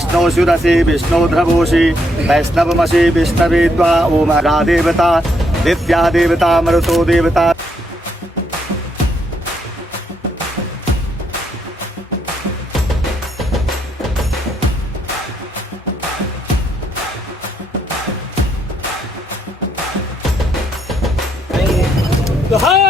विष्णु शिरसि विष्णु ध्रुवोषि वैष्णवमसि विष्णवे त्वा ओम रा देवता दिव्या देवता मरुतो देवता। हाय